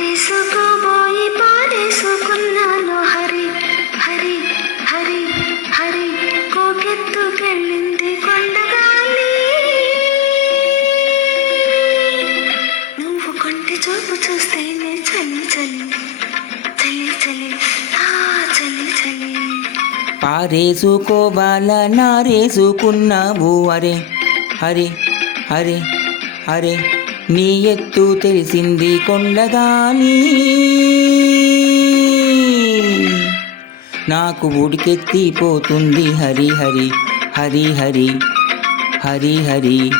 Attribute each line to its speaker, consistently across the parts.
Speaker 1: విసుగుబోయి పారేసుకున్నాను. హరి హరి హరి హరి కోకెత్తుకెళ్ళింది కొండగాలి. నువ్వు కొంటి చూపు చూస్తేనే చలి చలి చలి చలి. ఆ చలి
Speaker 2: చలి. పారేసుకోవాల? నారేసుకున్నావు అరే హరి హరి హరే. నీ ఎత్తు తెలిసింది కొండగాని. నాకు ఉడికెత్తిపోతుంది
Speaker 1: హరి హరి హరి హరి హరి హరి.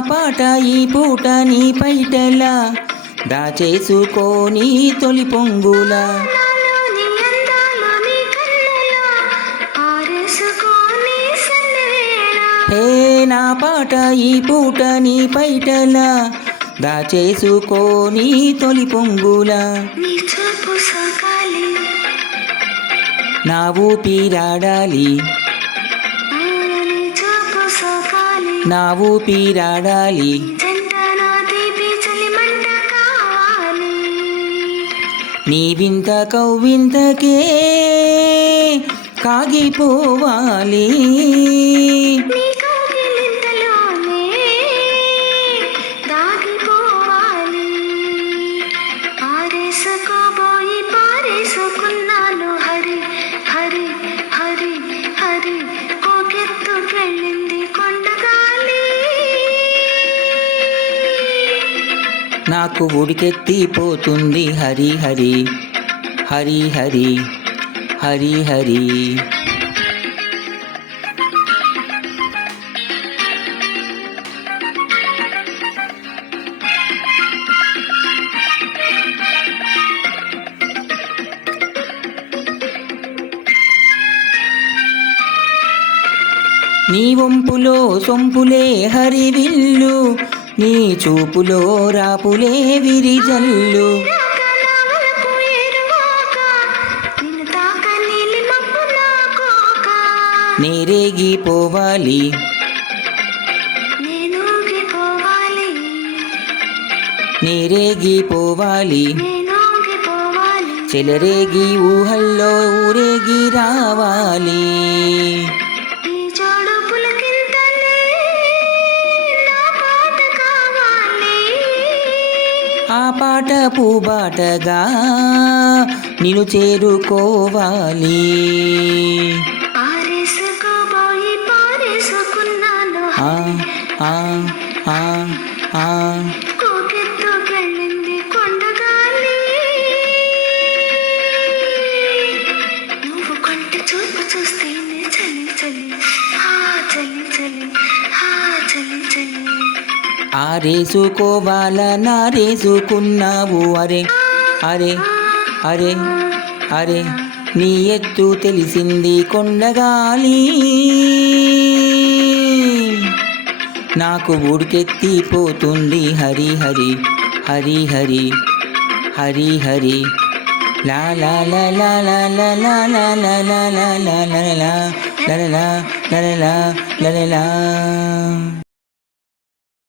Speaker 1: పాట ఈ పూట నీ పైటలా. దాచేసుకోని తొలి పొంగులా. హే నా పాట ఈ పూట నీ పైటలా. దాచేసుకోని తొలి పొంగులా.
Speaker 2: నా
Speaker 1: ఊపిరాడాలి.
Speaker 2: నా
Speaker 1: ఊపిరాడాలి
Speaker 2: నీ
Speaker 1: వింత కౌవింతకే కాగిపోవాలి. నాకు ఉడికెత్తిపోతుంది హరి హరి. హరి హరి. హరి హరి. నీ వంపులో సొంపులే హరివిల్లు. నీ చూపులో రాపులే విరిజల్లు. నేరేగిపోవాలి. నేరేగిపోవాలి. చెలరేగి ఊహల్లో ఊరేగి రావాలి. ఆ పాట పూబాటగా నిన్ను చేరుకోవాలి. ఆ ఆ ఆ ఆ. ఆరేసుకోవాలనా రేసుకున్నావు అరే అరే అరే అరే నీ ఎత్తు తెలిసింది కొండగాలి నాకు ఉడికెత్తిపోతుంది హరి హరి హరి హరి హరి హరి లా లా లా లా లా లా లా లా లా లా లా లా లా లా లా లా లా లా లా